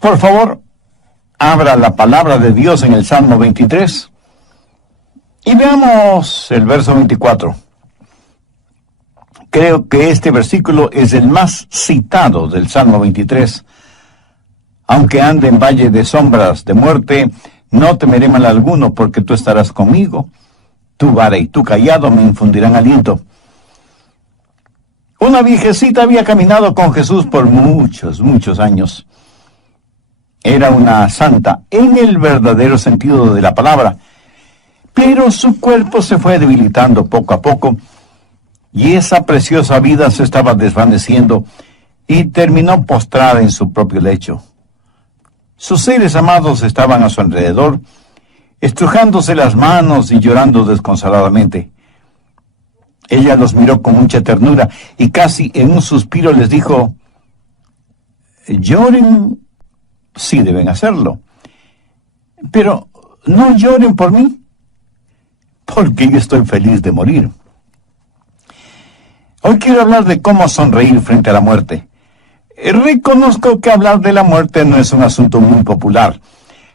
Por favor, abra la palabra de Dios en el Salmo 23 y veamos el verso 24. Creo que este versículo es el más citado del Salmo 23. Aunque ande en valle de sombras de muerte, no temeré mal alguno, porque tú estarás conmigo. Tu vara y tu cayado me infundirán aliento. Una viejecita había caminado con Jesús por muchos años. Era una santa en el verdadero sentido de la palabra, pero su cuerpo se fue debilitando poco a poco, y esa preciosa vida se estaba desvaneciendo y terminó postrada en su propio lecho. Sus seres amados estaban a su alrededor, estrujándose las manos y llorando desconsoladamente. Ella los miró con mucha ternura y casi en un suspiro les dijo: lloren, sí deben hacerlo, pero no lloren por mí, porque yo estoy feliz de morir. Hoy quiero hablar de cómo sonreír frente a la muerte. Reconozco que hablar de la muerte no es un asunto muy popular.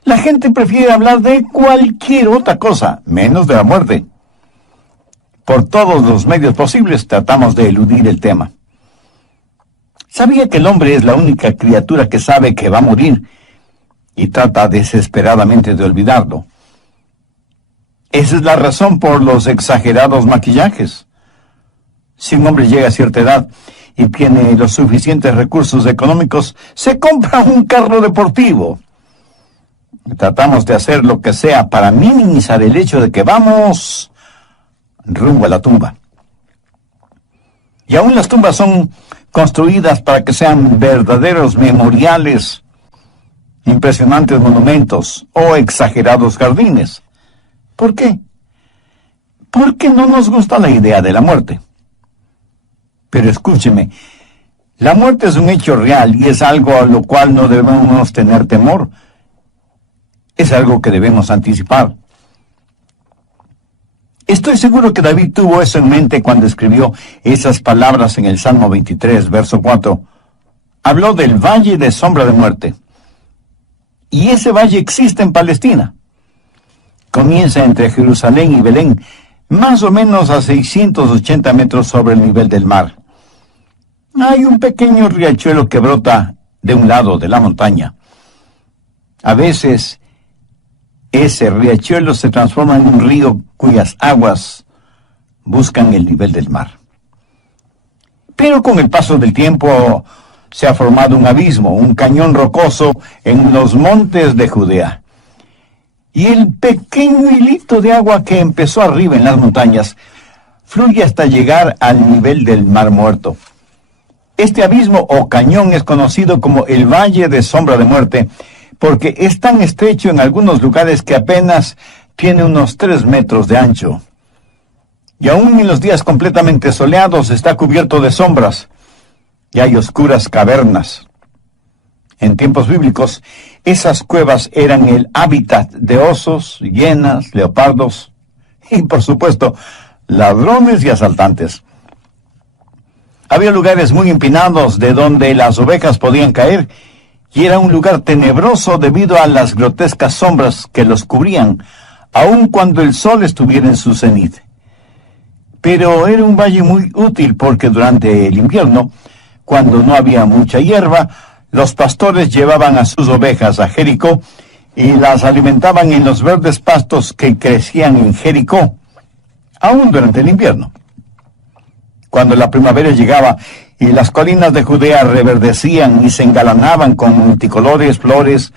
La gente prefiere hablar de cualquier otra cosa, menos de la muerte. Por todos los medios posibles tratamos de eludir el tema. ¿Sabía que el hombre es la única criatura que sabe que va a morir y trata desesperadamente de olvidarlo? Esa es la razón por los exagerados maquillajes. Si un hombre llega a cierta edad y tiene los suficientes recursos económicos, se compra un carro deportivo. Tratamos de hacer lo que sea para minimizar el hecho de que vamos rumbo a la tumba. Y aún las tumbas son construidas para que sean verdaderos memoriales, impresionantes monumentos o exagerados jardines. ¿Por qué? Porque no nos gusta la idea de la muerte. Pero escúcheme, la muerte es un hecho real y es algo a lo cual no debemos tener temor. Es algo que debemos anticipar. Estoy seguro que David tuvo eso en mente cuando escribió esas palabras en el Salmo 23, verso 4. Habló del valle de sombra de muerte. Y ese valle existe en Palestina. Comienza entre Jerusalén y Belén, más o menos a 680 metros sobre el nivel del mar. Hay un pequeño riachuelo que brota de un lado de la montaña. A veces, ese riachuelo se transforma en un río cuyas aguas buscan el nivel del mar. Pero con el paso del tiempo se ha formado un abismo, un cañón rocoso en los montes de Judea. Y el pequeño hilito de agua que empezó arriba en las montañas fluye hasta llegar al nivel del Mar Muerto. Este abismo o cañón es conocido como el Valle de Sombra de Muerte, porque es tan estrecho en algunos lugares que apenas tiene unos 3 metros de ancho. Y aún en los días completamente soleados está cubierto de sombras, y hay oscuras cavernas. En tiempos bíblicos, esas cuevas eran el hábitat de osos, hienas, leopardos y, por supuesto, ladrones y asaltantes. Había lugares muy empinados de donde las ovejas podían caer, y era un lugar tenebroso debido a las grotescas sombras que los cubrían, aun cuando el sol estuviera en su cenit. Pero era un valle muy útil porque durante el invierno, cuando no había mucha hierba, los pastores llevaban a sus ovejas a Jericó y las alimentaban en los verdes pastos que crecían en Jericó, aún durante el invierno. Cuando la primavera llegaba y las colinas de Judea reverdecían y se engalanaban con multicolores flores,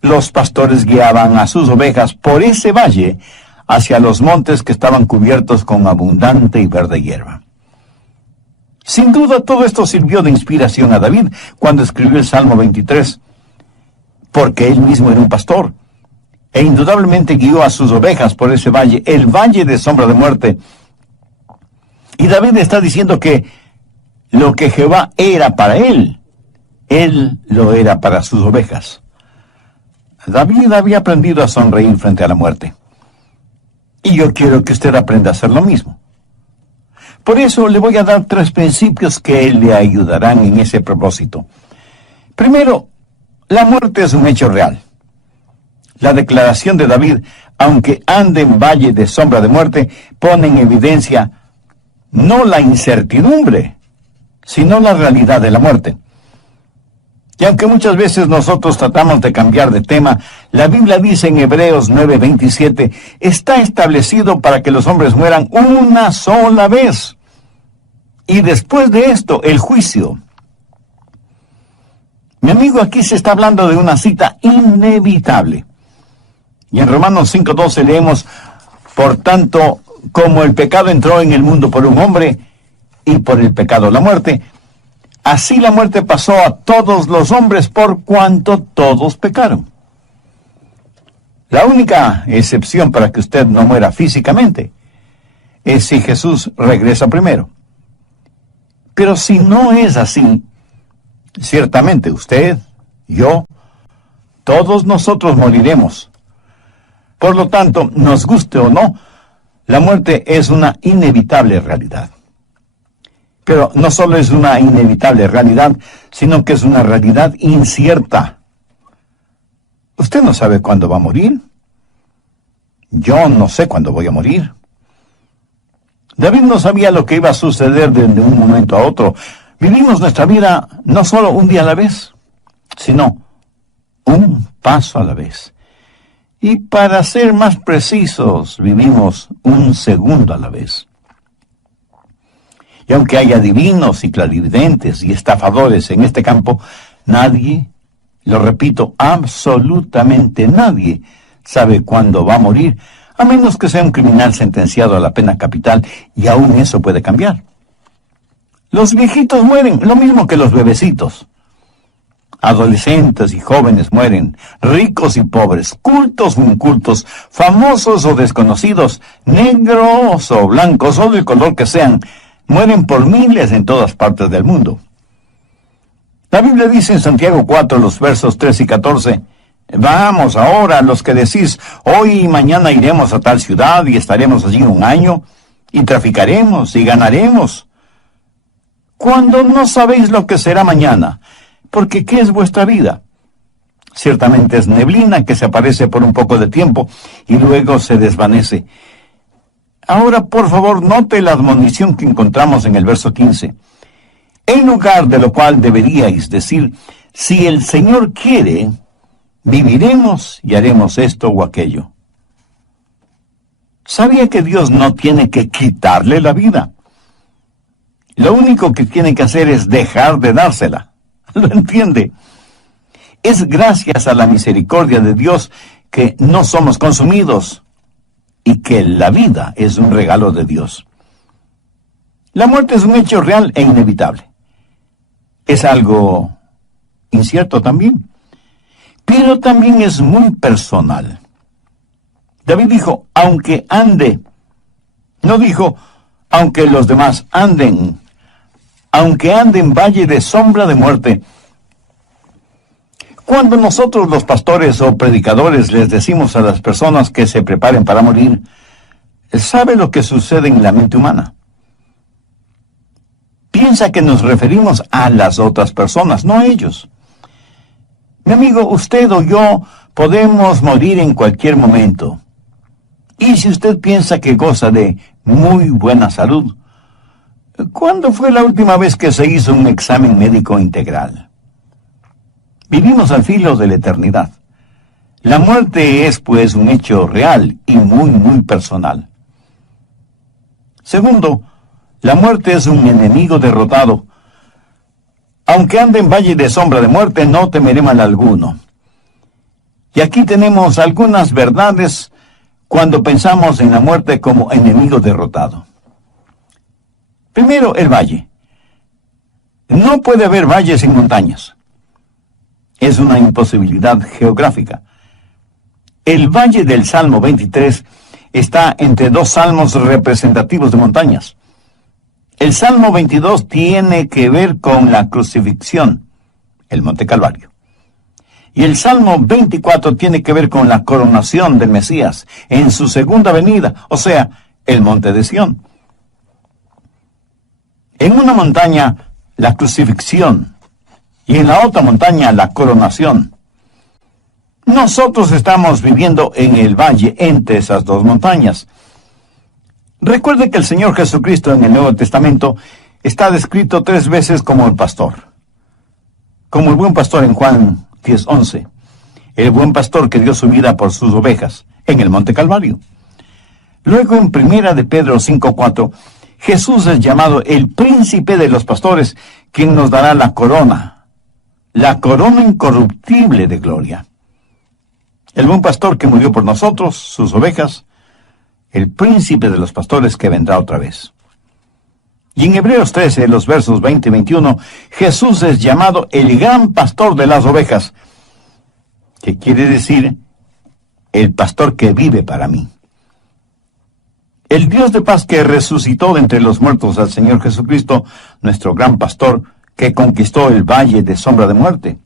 los pastores guiaban a sus ovejas por ese valle hacia los montes que estaban cubiertos con abundante y verde hierba. Sin duda todo esto sirvió de inspiración a David cuando escribió el Salmo 23, porque él mismo era un pastor, e indudablemente guió a sus ovejas por ese valle, el valle de sombra de muerte. Y David está diciendo que lo que Jehová era para él lo era para sus ovejas. David había aprendido a sonreír frente a la muerte. Y yo quiero que usted aprenda a hacer lo mismo. Por eso le voy a dar 3 principios que le ayudarán en ese propósito. Primero, La muerte es un hecho real. La declaración de David, aunque ande en valle de sombra de muerte, pone en evidencia no la incertidumbre, sino la realidad de la muerte. Y aunque muchas veces nosotros tratamos de cambiar de tema, la Biblia dice en Hebreos 9:27, está establecido para que los hombres mueran una sola vez. Y después de esto, el juicio. Mi amigo, aquí se está hablando de una cita inevitable. Y en Romanos 5:12 leemos, por tanto, como el pecado entró en el mundo por un hombre, y por el pecado la muerte, así la muerte pasó a todos los hombres por cuanto todos pecaron. La única excepción para que usted no muera físicamente es si Jesús regresa primero. Pero si no es así, ciertamente usted, yo, todos nosotros moriremos. Por lo tanto, nos guste o no, la muerte es una inevitable realidad. Pero no solo es una inevitable realidad, sino que es una realidad incierta. Usted no sabe cuándo va a morir. Yo no sé cuándo voy a morir. David no sabía lo que iba a suceder de un momento a otro. Vivimos nuestra vida no solo un día a la vez, sino un paso a la vez. Y para ser más precisos, vivimos un segundo a la vez. Y aunque haya divinos y clarividentes y estafadores en este campo, nadie, lo repito, absolutamente nadie sabe cuándo va a morir, a menos que sea un criminal sentenciado a la pena capital, y aún eso puede cambiar. Los viejitos mueren, lo mismo que los bebecitos. Adolescentes y jóvenes mueren, ricos y pobres, cultos o incultos, famosos o desconocidos, negros o blancos o del color que sean, mueren por miles en todas partes del mundo. La Biblia dice en Santiago 4, los versos 3 y 14, vamos ahora, los que decís, hoy y mañana iremos a tal ciudad y estaremos allí un año, y traficaremos y ganaremos, cuando no sabéis lo que será mañana, porque ¿qué es vuestra vida? Ciertamente es neblina que se aparece por un poco de tiempo y luego se desvanece. Ahora, por favor, note la admonición que encontramos en el verso 15. En lugar de lo cual deberíais decir, si el Señor quiere, viviremos y haremos esto o aquello. ¿Sabía que Dios no tiene que quitarle la vida? Lo único que tiene que hacer es dejar de dársela. ¿Lo entiende? Es gracias a la misericordia de Dios que no somos consumidos y que la vida es un regalo de Dios. La muerte es un hecho real e inevitable. Es algo incierto también, pero también es muy personal. David dijo, aunque ande. No dijo, aunque los demás anden. Aunque ande en valle de sombra de muerte. Cuando nosotros los pastores o predicadores les decimos a las personas que se preparen para morir, ¿sabe lo que sucede en la mente humana? Piensa que nos referimos a las otras personas, no a ellos. Mi amigo, usted o yo podemos morir en cualquier momento. Y si usted piensa que goza de muy buena salud, ¿cuándo fue la última vez que se hizo un examen médico integral? Vivimos al filo de la eternidad. La muerte es, pues, un hecho real y muy, muy personal. Segundo, la muerte es un enemigo derrotado. Aunque ande en valle de sombra de muerte, no temeré mal alguno. Y aquí tenemos algunas verdades cuando pensamos en la muerte como enemigo derrotado. Primero, el valle. No puede haber valles sin montañas. Es una imposibilidad geográfica. El valle del Salmo 23 está entre dos salmos representativos de montañas. El Salmo 22 tiene que ver con la crucifixión, el Monte Calvario. Y el Salmo 24 tiene que ver con la coronación del Mesías en su segunda venida, o sea, el Monte de Sión. En una montaña, la crucifixión, y en la otra montaña, la coronación. Nosotros estamos viviendo en el valle entre esas dos montañas. Recuerde que el Señor Jesucristo en el Nuevo Testamento está descrito 3 veces como el pastor. Como el buen pastor en Juan 10:11. El buen pastor que dio su vida por sus ovejas en el Monte Calvario. Luego en 1 de Pedro 5:4, Jesús es llamado el príncipe de los pastores, quien nos dará la corona incorruptible de gloria. El buen pastor que murió por nosotros, sus ovejas, el príncipe de los pastores que vendrá otra vez. Y en Hebreos 13, los versos 20 y 21, Jesús es llamado el gran pastor de las ovejas, que quiere decir el pastor que vive para mí. El Dios de paz que resucitó de entre los muertos al Señor Jesucristo, nuestro gran pastor, que conquistó el valle de sombra de muerte.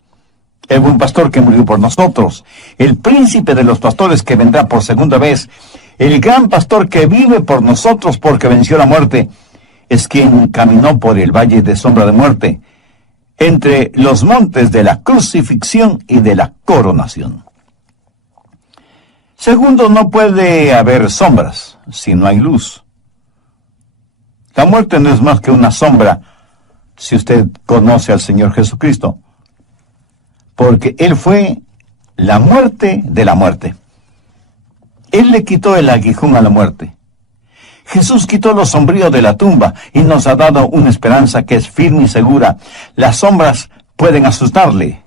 El buen pastor que murió por nosotros, el príncipe de los pastores que vendrá por segunda vez, el gran pastor que vive por nosotros porque venció la muerte, es quien caminó por el valle de sombra de muerte, entre los montes de la crucifixión y de la coronación. Segundo, no puede haber sombras si no hay luz. La muerte no es más que una sombra si usted conoce al Señor Jesucristo, porque Él fue la muerte de la muerte. Él le quitó el aguijón a la muerte. Jesús quitó lo sombrío de la tumba y nos ha dado una esperanza que es firme y segura. Las sombras pueden asustarle,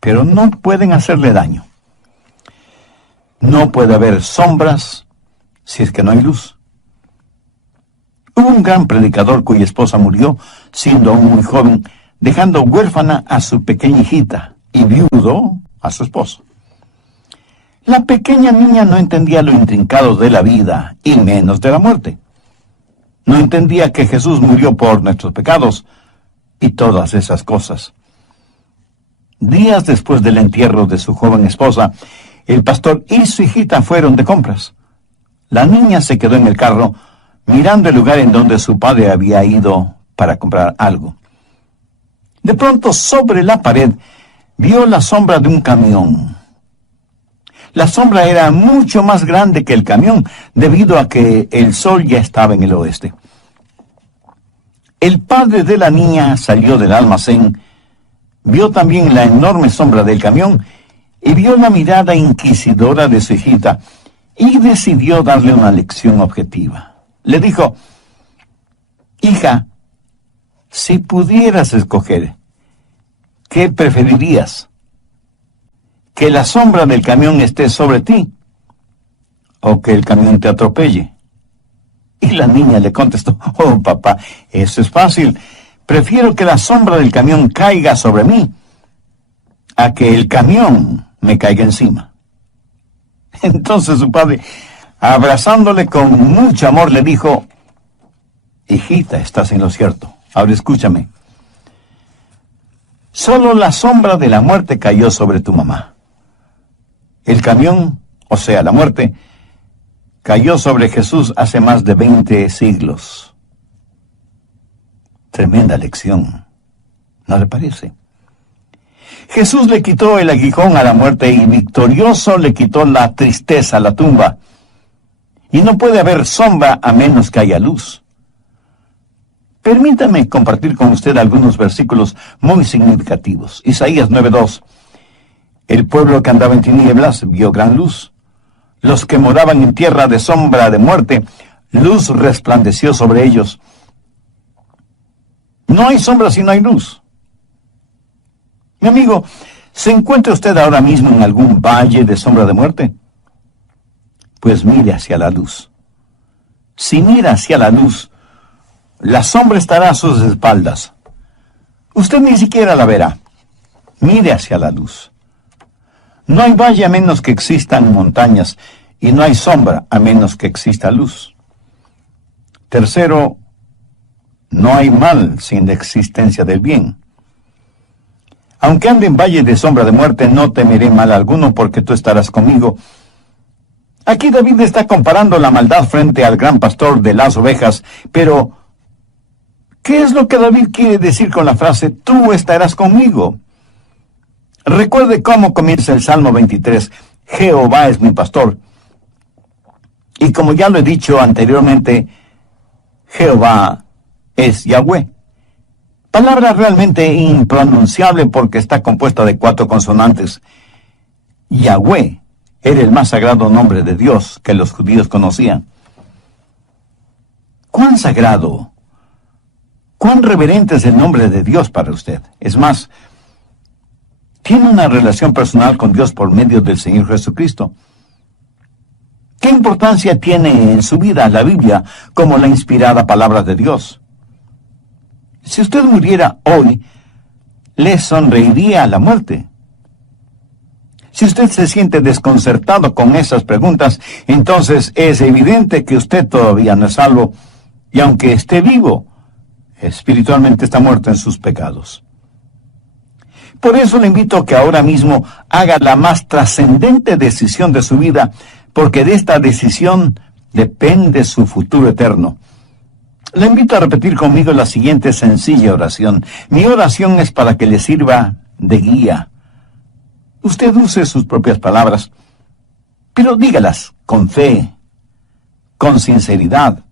pero no pueden hacerle daño. No puede haber sombras si es que no hay luz. Hubo un gran predicador cuya esposa murió siendo aún muy joven, dejando huérfana a su pequeña hijita y viudo a su esposo. La pequeña niña no entendía lo intrincado de la vida y menos de la muerte. No entendía que Jesús murió por nuestros pecados y todas esas cosas. Días después del entierro de su joven esposa, el pastor y su hijita fueron de compras. La niña se quedó en el carro mirando el lugar en donde su padre había ido para comprar algo. De pronto, sobre la pared, vio la sombra de un camión. La sombra era mucho más grande que el camión, debido a que el sol ya estaba en el oeste. El padre de la niña salió del almacén, vio también la enorme sombra del camión y vio la mirada inquisidora de su hijita y decidió darle una lección objetiva. Le dijo: hija, si pudieras escoger, ¿qué preferirías? ¿Que la sombra del camión esté sobre ti o que el camión te atropelle? Y la niña le contestó: oh papá, eso es fácil. Prefiero que la sombra del camión caiga sobre mí a que el camión me caiga encima. Entonces su padre, abrazándole con mucho amor, le dijo: hijita, estás en lo cierto. Ahora escúchame. Solo la sombra de la muerte cayó sobre tu mamá. El camión, o sea, la muerte, cayó sobre Jesús hace más de 20 siglos. Tremenda lección, ¿no le parece? Jesús le quitó el aguijón a la muerte y victorioso le quitó la tristeza a la tumba. Y no puede haber sombra a menos que haya luz. Permítame compartir con usted algunos versículos muy significativos. Isaías 9:2. El pueblo que andaba en tinieblas vio gran luz. Los que moraban en tierra de sombra de muerte, luz resplandeció sobre ellos. No hay sombra si no hay luz. Mi amigo, ¿se encuentra usted ahora mismo en algún valle de sombra de muerte? Pues mire hacia la luz. Si mira hacia la luz, la sombra estará a sus espaldas. Usted ni siquiera la verá. Mire hacia la luz. No hay valle a menos que existan montañas, y no hay sombra a menos que exista luz. Tercero, no hay mal sin la existencia del bien. Aunque ande en valle de sombra de muerte, no temeré mal alguno, porque tú estarás conmigo. Aquí David está comparando la maldad frente al gran pastor de las ovejas, pero ¿qué es lo que David quiere decir con la frase, tú estarás conmigo? Recuerde cómo comienza el Salmo 23. Jehová es mi pastor. Y como ya lo he dicho anteriormente, Jehová es Yahweh. Palabra realmente impronunciable porque está compuesta de 4 consonantes. Yahweh era el más sagrado nombre de Dios que los judíos conocían. ¿Cuán sagrado, cuán reverente es el nombre de Dios para usted? Es más, tiene una relación personal con Dios por medio del Señor Jesucristo. ¿Qué importancia tiene en su vida la Biblia como la inspirada palabra de Dios? Si usted muriera hoy, ¿le sonreiría la muerte? Si usted se siente desconcertado con esas preguntas, entonces es evidente que usted todavía no es salvo, y aunque esté vivo, espiritualmente está muerto en sus pecados. Por eso le invito a que ahora mismo haga la más trascendente decisión de su vida, porque de esta decisión depende su futuro eterno. Le invito a repetir conmigo la siguiente sencilla oración. Mi oración es para que le sirva de guía. Usted use sus propias palabras, pero dígalas con fe, con sinceridad,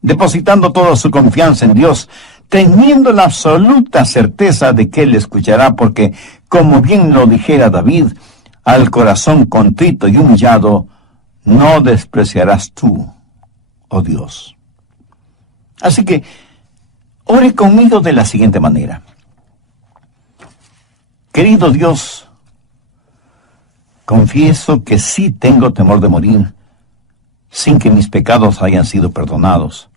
depositando toda su confianza en Dios, teniendo la absoluta certeza de que Él escuchará, porque, como bien lo dijera David, al corazón contrito y humillado, no despreciarás tú, oh Dios. Así que, ore conmigo de la siguiente manera. Querido Dios, confieso que sí tengo temor de morir, sin que mis pecados hayan sido perdonados.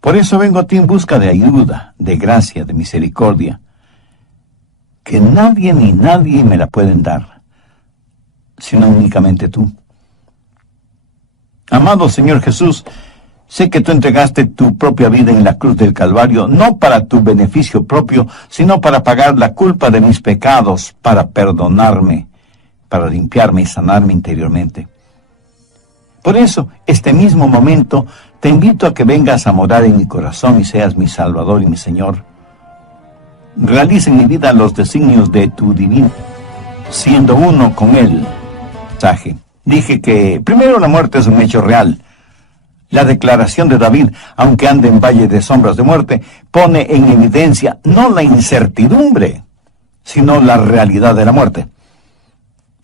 Por eso vengo a ti en busca de ayuda, de gracia, de misericordia, que nadie ni nadie me la pueden dar, sino únicamente tú. Amado Señor Jesús, sé que tú entregaste tu propia vida en la cruz del Calvario, no para tu beneficio propio, sino para pagar la culpa de mis pecados, para perdonarme, para limpiarme y sanarme interiormente. Por eso, este mismo momento, te invito a que vengas a morar en mi corazón y seas mi Salvador y mi Señor. Realiza en mi vida los designios de tu divino, siendo uno con Él. Dije que primero la muerte es un hecho real. La declaración de David, aunque ande en valle de sombras de muerte, pone en evidencia no la incertidumbre, sino la realidad de la muerte.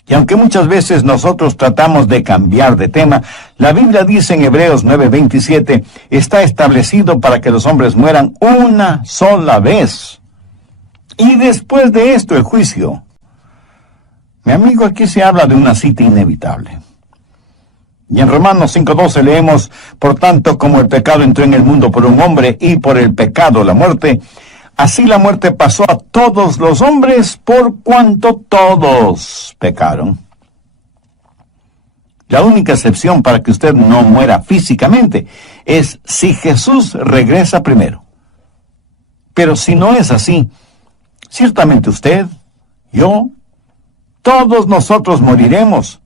Y aunque muchas veces nosotros tratamos de cambiar de tema, la Biblia dice en Hebreos 9:27, está establecido para que los hombres mueran una sola vez. Y después de esto el juicio. Mi amigo, aquí se habla de una cita inevitable. Y en Romanos 5:12 leemos, por tanto, como el pecado entró en el mundo por un hombre y por el pecado la muerte, así la muerte pasó a todos los hombres por cuanto todos pecaron. La única excepción para que usted no muera físicamente es si Jesús regresa primero. Pero si no es así, ciertamente usted, yo, todos nosotros moriremos.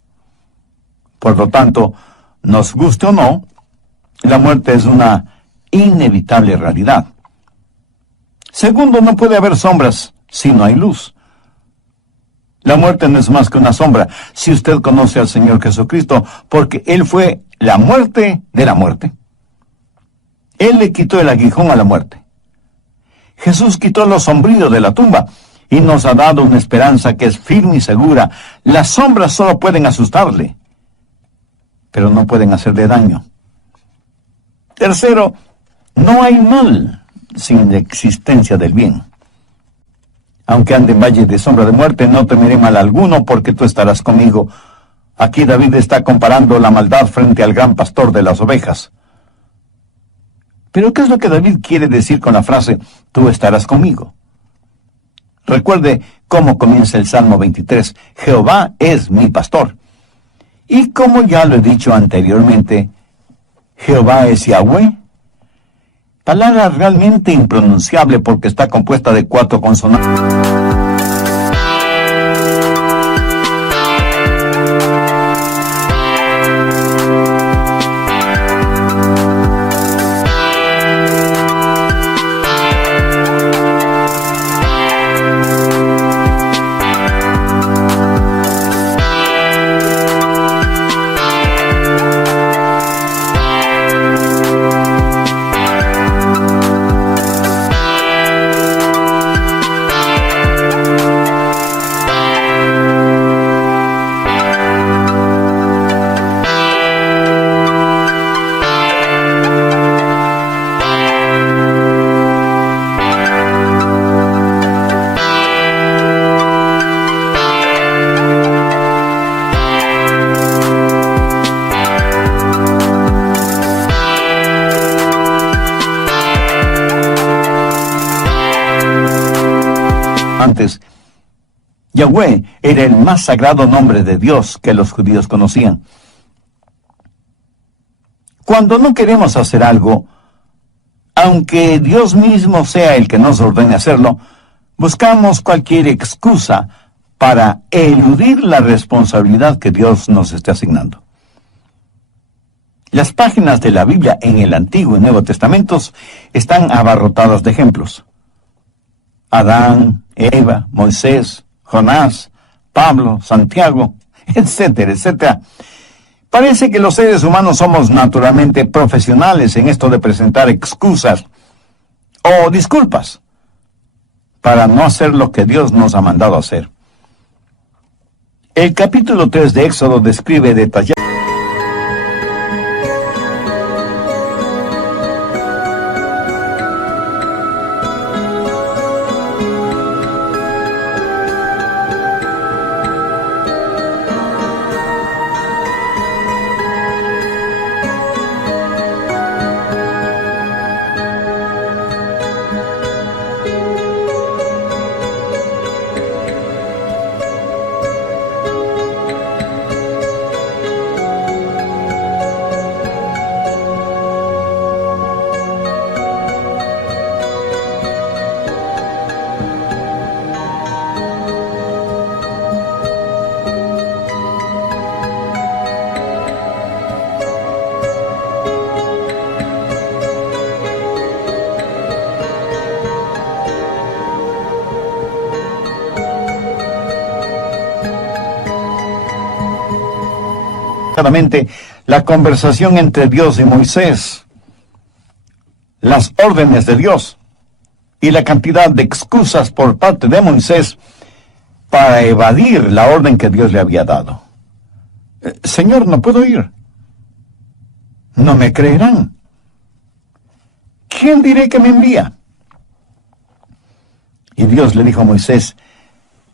Por lo tanto, nos guste o no, la muerte es una inevitable realidad. Segundo, no puede haber sombras si no hay luz. La muerte no es más que una sombra si usted conoce al Señor Jesucristo, porque Él fue la muerte de la muerte. Él le quitó el aguijón a la muerte. Jesús quitó lo sombrío de la tumba y nos ha dado una esperanza que es firme y segura. Las sombras solo pueden asustarle, pero no pueden hacerle daño. Tercero, no hay mal sin la existencia del bien. Aunque ande en valle de sombra de muerte, no temeré mal alguno, porque tú estarás conmigo. Aquí David está comparando la maldad frente al gran pastor de las ovejas. Pero ¿qué es lo que David quiere decir con la frase, tú estarás conmigo? Recuerde cómo comienza el Salmo 23, Jehová es mi pastor. Y como ya lo he dicho anteriormente, Jehová es Yahweh. Palabra realmente impronunciable porque está compuesta de 4 consonantes. Yahweh era el más sagrado nombre de Dios que los judíos conocían. Cuando no queremos hacer algo, aunque Dios mismo sea el que nos ordene hacerlo, buscamos cualquier excusa para eludir la responsabilidad que Dios nos está asignando. Las páginas de la Biblia en el Antiguo y Nuevo Testamentos están abarrotadas de ejemplos. Adán, Eva, Moisés, Jonás, Pablo, Santiago, etcétera, etcétera. Parece que los seres humanos somos naturalmente profesionales en esto de presentar excusas o disculpas para no hacer lo que Dios nos ha mandado hacer. El capítulo 3 de Éxodo describe detalladamente la conversación entre Dios y Moisés, las órdenes de Dios y la cantidad de excusas por parte de Moisés para evadir la orden que Dios le había dado. Señor, no puedo ir. No me creerán. ¿Quién diré que me envía? Y Dios le dijo a Moisés,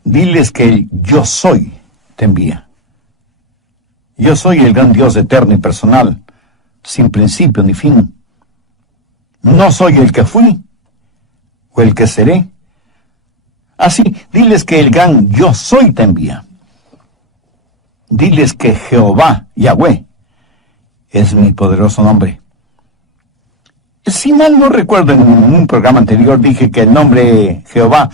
diles que el yo soy te envía. Yo soy el gran Dios eterno y personal, sin principio ni fin. No soy el que fui o el que seré. Así, diles que el gran yo soy te envía. Diles que Jehová, Yahweh, es mi poderoso nombre. Si mal no recuerdo, en un programa anterior dije que el nombre Jehová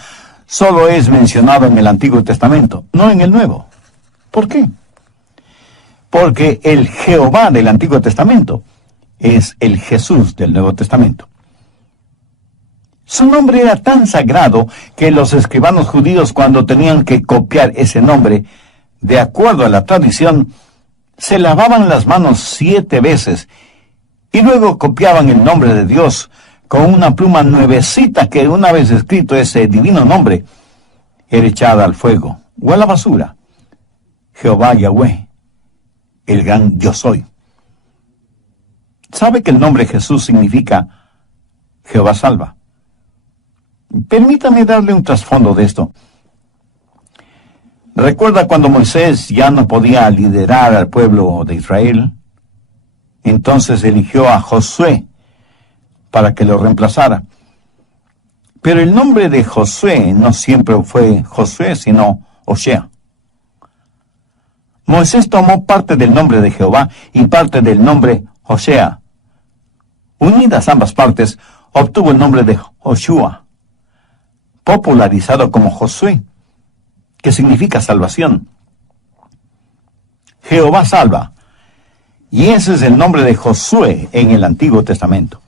solo es mencionado en el Antiguo Testamento, no en el Nuevo. ¿Por qué? Porque el Jehová del Antiguo Testamento es el Jesús del Nuevo Testamento. Su nombre era tan sagrado que los escribanos judíos, cuando tenían que copiar ese nombre, de acuerdo a la tradición, se lavaban las manos 7 veces y luego copiaban el nombre de Dios con una pluma nuevecita que, una vez escrito ese divino nombre, era echada al fuego o a la basura. Jehová Yahweh, el gran yo soy. ¿Sabe que el nombre Jesús significa Jehová salva? Permítame darle un trasfondo de esto. ¿Recuerda cuando Moisés ya no podía liderar al pueblo de Israel? Entonces eligió a Josué para que lo reemplazara. Pero el nombre de Josué no siempre fue Josué, sino Osea. Moisés tomó parte del nombre de Jehová y parte del nombre Osea. Unidas ambas partes, obtuvo el nombre de Joshua, popularizado como Josué, que significa salvación. Jehová salva, y ese es el nombre de Josué en el Antiguo Testamento.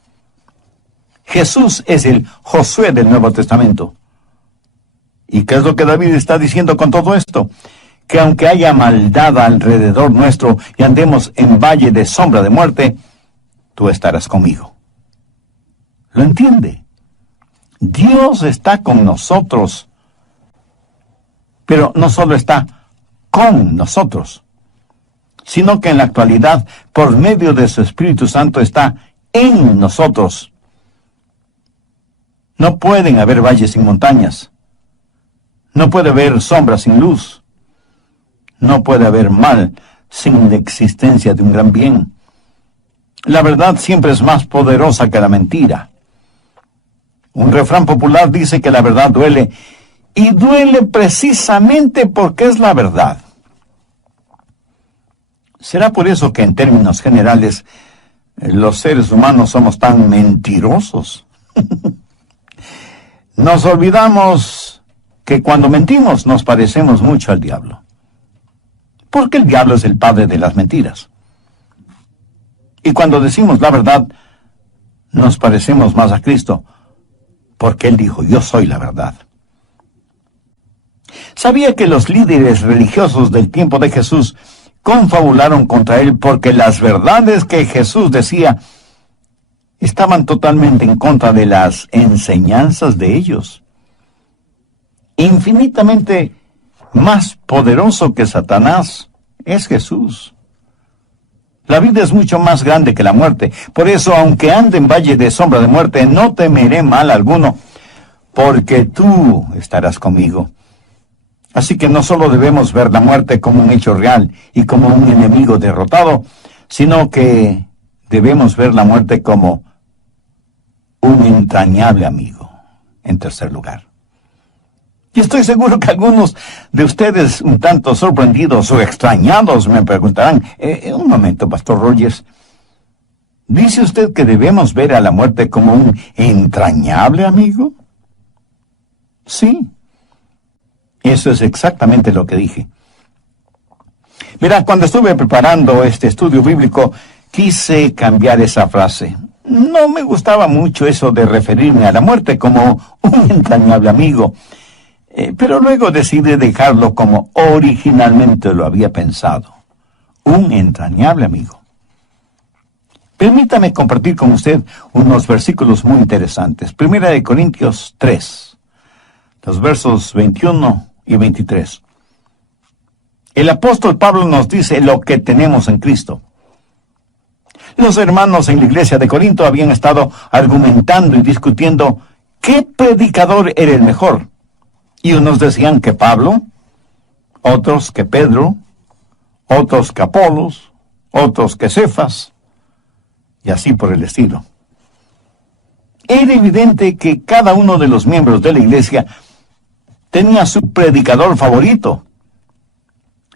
Jesús es el Josué del Nuevo Testamento. ¿Y qué es lo que David está diciendo con todo esto? Que aunque haya maldad alrededor nuestro y andemos en valle de sombra de muerte, tú estarás conmigo. ¿Lo entiende? Dios está con nosotros, pero no solo está con nosotros, sino que en la actualidad, por medio de su Espíritu Santo, está en nosotros. No pueden haber valles sin montañas. No puede haber sombra sin luz. No puede haber mal sin la existencia de un gran bien. La verdad siempre es más poderosa que la mentira. Un refrán popular dice que la verdad duele Y duele precisamente porque es la verdad. ¿Será por eso que en términos generales los seres humanos somos tan mentirosos? Nos olvidamos que cuando mentimos nos parecemos mucho al diablo. Porque el diablo es el padre de las mentiras. Y cuando decimos la verdad, nos parecemos más a Cristo, porque Él dijo, yo soy la verdad. ¿Sabía que los líderes religiosos del tiempo de Jesús confabularon contra Él porque las verdades que Jesús decía estaban totalmente en contra de las enseñanzas de ellos? Infinitamente más poderoso que Satanás es Jesús. La vida es mucho más grande que la muerte. Por eso, aunque ande en valle de sombra de muerte, no temeré mal alguno, porque tú estarás conmigo. Así que no solo debemos ver la muerte como un hecho real y como un enemigo derrotado, sino que debemos ver la muerte como un entrañable amigo, en tercer lugar. Y estoy seguro que algunos de ustedes, un tanto sorprendidos o extrañados, me preguntarán, un momento, Pastor Rogers, ¿dice usted que debemos ver a la muerte como un entrañable amigo? Sí, eso es exactamente lo que dije. Mira, cuando estuve preparando este estudio bíblico, quise cambiar esa frase. No me gustaba mucho eso de referirme a la muerte como un entrañable amigo. Pero luego decidí dejarlo como originalmente lo había pensado. Un entrañable amigo. Permítame compartir con usted unos versículos muy interesantes. Primera de Corintios 3, los versos 21 y 23. El apóstol Pablo nos dice lo que tenemos en Cristo. Los hermanos en la iglesia de Corinto habían estado argumentando y discutiendo qué predicador era el mejor. Y unos decían que Pablo, otros que Pedro, otros que Apolos, otros que Cefas, y así por el estilo. Era evidente que cada uno de los miembros de la iglesia tenía su predicador favorito.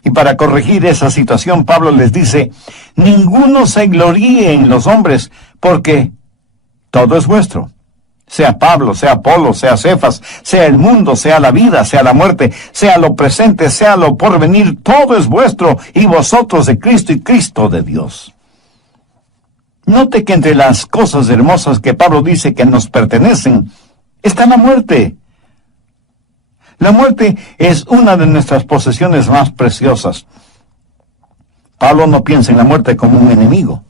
Y para corregir esa situación, Pablo les dice, ninguno se gloríe en los hombres, porque todo es vuestro. Sea Pablo, sea Apolo, sea Cefas, sea el mundo, sea la vida, sea la muerte, sea lo presente, sea lo porvenir, todo es vuestro, y vosotros de Cristo y Cristo de Dios. Note que entre las cosas hermosas que Pablo dice que nos pertenecen, está la muerte. La muerte es una de nuestras posesiones más preciosas. Pablo no piensa en la muerte como un enemigo,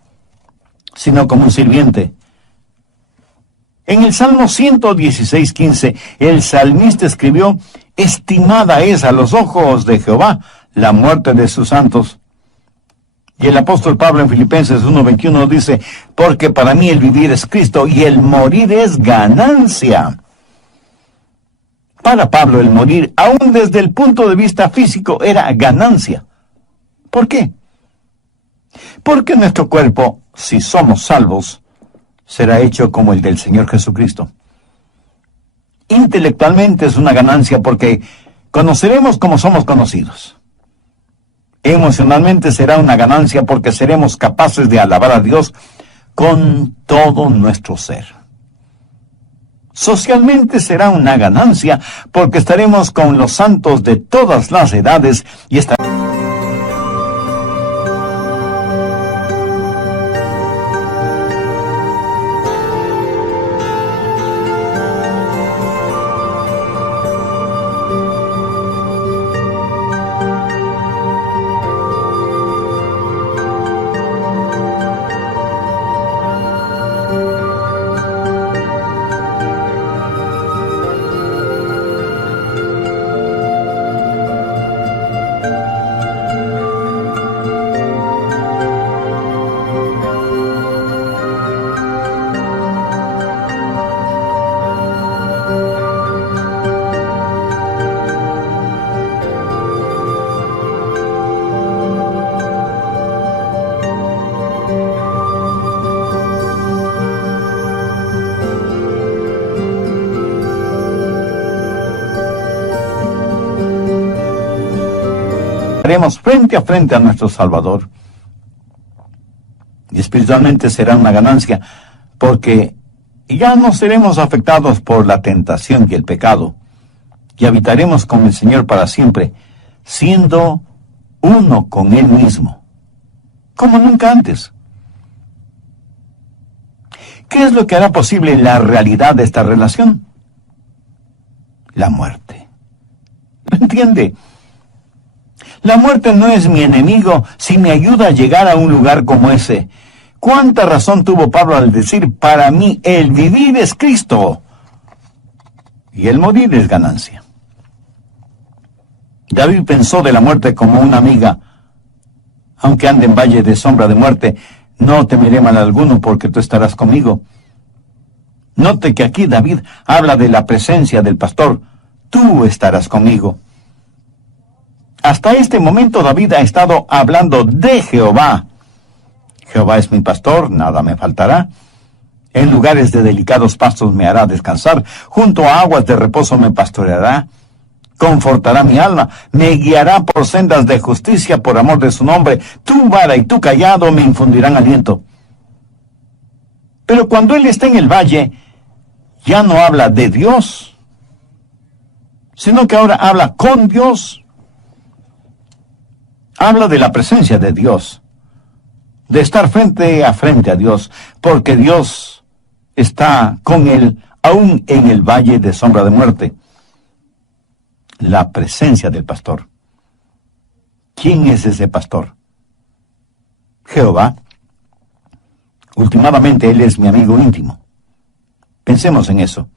sino como un sirviente. En el Salmo 116:15, el salmista escribió, estimada es a los ojos de Jehová la muerte de sus santos. Y el apóstol Pablo en Filipenses 1:21 dice, porque para mí el vivir es Cristo y el morir es ganancia. Para Pablo el morir, aún desde el punto de vista físico, era ganancia. ¿Por qué? Porque nuestro cuerpo, si somos salvos, será hecho como el del Señor Jesucristo. Intelectualmente es una ganancia porque conoceremos como somos conocidos. Emocionalmente será una ganancia porque seremos capaces de alabar a Dios con todo nuestro ser. Socialmente será una ganancia porque estaremos con los santos de todas las edades y estaremos estaremos frente a frente a nuestro Salvador. Y espiritualmente será una ganancia, porque ya no seremos afectados por la tentación y el pecado, y habitaremos con el Señor para siempre, siendo uno con Él mismo, como nunca antes. ¿Qué es lo que hará posible la realidad de esta relación? La muerte. ¿Lo entiende? La muerte no es mi enemigo si me ayuda a llegar a un lugar como ese. ¿Cuánta razón tuvo Pablo al decir, para mí el vivir es Cristo y el morir es ganancia? David pensó de la muerte como una amiga. Aunque ande en valle de sombra de muerte, no temeré mal alguno porque tú estarás conmigo. Note que aquí David habla de la presencia del pastor. Tú estarás conmigo. Hasta este momento David ha estado hablando de Jehová. Jehová es mi pastor, nada me faltará. En lugares de delicados pastos me hará descansar. Junto a aguas de reposo me pastoreará. Confortará mi alma, me guiará por sendas de justicia por amor de su nombre. Tu vara y tu cayado me infundirán aliento. Pero cuando él está en el valle, ya no habla de Dios, sino que ahora habla con Dios. Habla de la presencia de Dios, de estar frente a Dios, porque Dios está con él aún en el valle de sombra de muerte. La presencia del pastor. ¿Quién es ese pastor? Jehová. Últimamente Él es mi amigo íntimo. Pensemos en eso.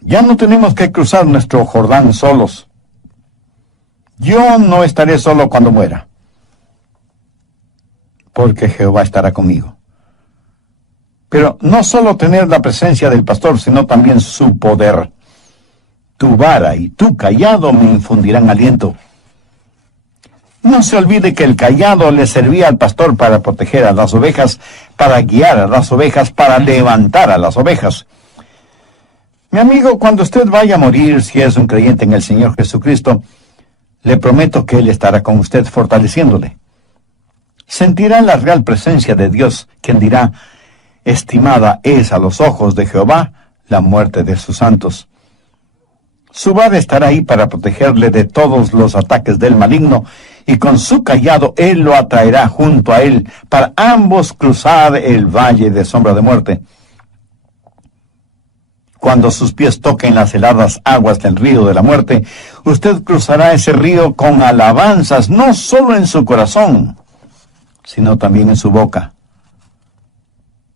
Ya no tenemos que cruzar nuestro Jordán solos. Yo no estaré solo cuando muera, porque Jehová estará conmigo. Pero no solo tener la presencia del pastor, sino también su poder. Tu vara y tu cayado me infundirán aliento. No se olvide que el cayado le servía al pastor para proteger a las ovejas, para guiar a las ovejas, para levantar a las ovejas. Mi amigo, cuando usted vaya a morir, si es un creyente en el Señor Jesucristo, le prometo que Él estará con usted fortaleciéndole. Sentirá la real presencia de Dios, quien dirá, estimada es a los ojos de Jehová la muerte de sus santos. Su vara estará ahí para protegerle de todos los ataques del maligno, y con su cayado Él lo atraerá junto a Él, para ambos cruzar el valle de sombra de muerte. Cuando sus pies toquen las heladas aguas del río de la muerte, usted cruzará ese río con alabanzas, no solo en su corazón, sino también en su boca.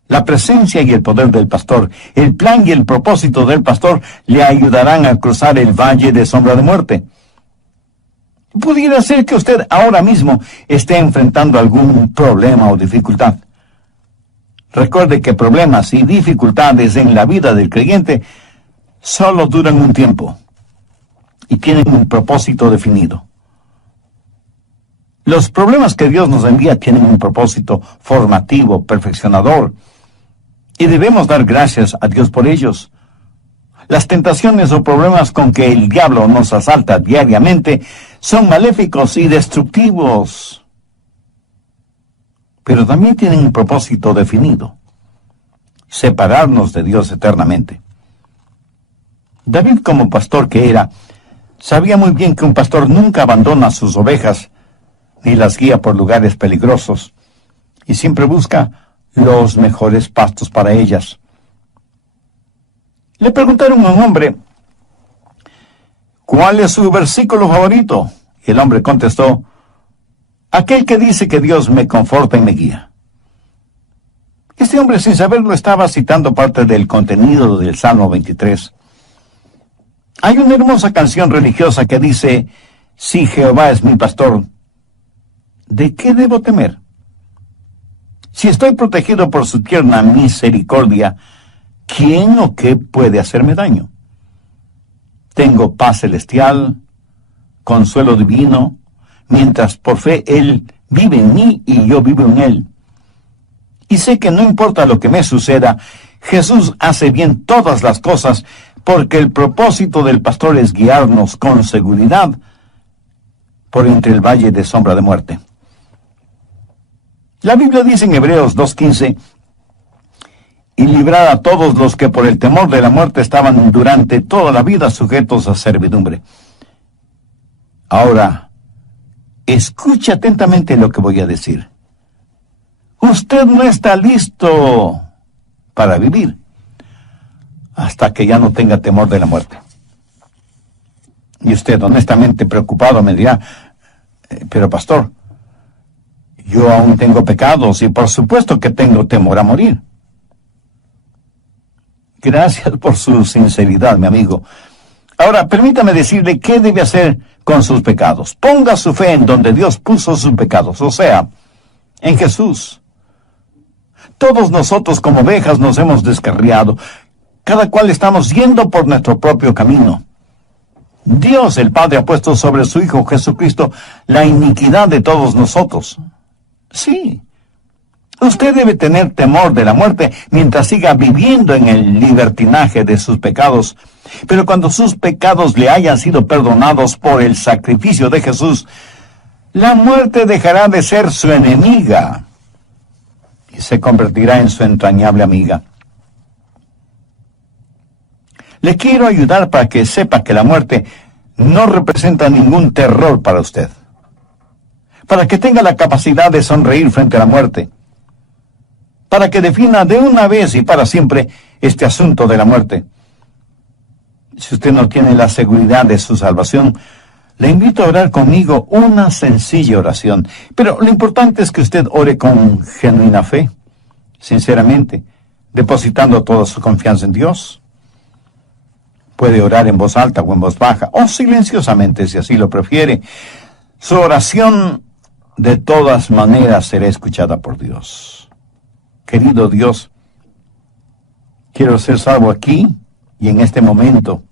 La presencia y el poder del pastor, el plan y el propósito del pastor le ayudarán a cruzar el valle de sombra de muerte. Pudiera ser que usted ahora mismo esté enfrentando algún problema o dificultad. Recuerde que problemas y dificultades en la vida del creyente solo duran un tiempo y tienen un propósito definido. Los problemas que Dios nos envía tienen un propósito formativo, perfeccionador, y debemos dar gracias a Dios por ellos. Las tentaciones o problemas con que el diablo nos asalta diariamente son maléficos y destructivos, pero también tienen un propósito definido: separarnos de Dios eternamente. David, como pastor que era, sabía muy bien que un pastor nunca abandona sus ovejas ni las guía por lugares peligrosos, y siempre busca los mejores pastos para ellas. Le preguntaron a un hombre, ¿cuál es su versículo favorito? Y el hombre contestó, aquel que dice que Dios me conforta y me guía. Este hombre, sin saberlo, estaba citando parte del contenido del Salmo 23. Hay una hermosa canción religiosa que dice, si Jehová es mi pastor, ¿de qué debo temer? Si estoy protegido por su tierna misericordia, ¿quién o qué puede hacerme daño? Tengo paz celestial, consuelo divino, mientras por fe Él vive en mí y yo vivo en Él. Y sé que no importa lo que me suceda, Jesús hace bien todas las cosas, porque el propósito del pastor es guiarnos con seguridad por entre el valle de sombra de muerte. La Biblia dice en Hebreos 2:15, y librar a todos los que por el temor de la muerte estaban durante toda la vida sujetos a servidumbre. Ahora, escuche atentamente lo que voy a decir. Usted no está listo para vivir hasta que ya no tenga temor de la muerte. Y usted, honestamente preocupado, me dirá, pero pastor, yo aún tengo pecados y por supuesto que tengo temor a morir. Gracias por su sinceridad, mi amigo. Ahora, permítame decirle qué debe hacer con sus pecados. Ponga su fe en donde Dios puso sus pecados, o sea, en Jesús. Todos nosotros como ovejas nos hemos descarriado. Cada cual estamos yendo por nuestro propio camino. Dios, el Padre, ha puesto sobre su Hijo Jesucristo la iniquidad de todos nosotros. Sí. Usted debe tener temor de la muerte mientras siga viviendo en el libertinaje de sus pecados. Pero cuando sus pecados le hayan sido perdonados por el sacrificio de Jesús, la muerte dejará de ser su enemiga y se convertirá en su entrañable amiga. Le quiero ayudar para que sepa que la muerte no representa ningún terror para usted. Para que tenga la capacidad de sonreír frente a la muerte. Para que defina de una vez y para siempre este asunto de la muerte. Si usted no tiene la seguridad de su salvación, le invito a orar conmigo una sencilla oración. Pero lo importante es que usted ore con genuina fe, sinceramente, depositando toda su confianza en Dios. Puede orar en voz alta o en voz baja, o silenciosamente si así lo prefiere. Su oración de todas maneras será escuchada por Dios. Querido Dios, quiero ser salvo aquí y en este momento.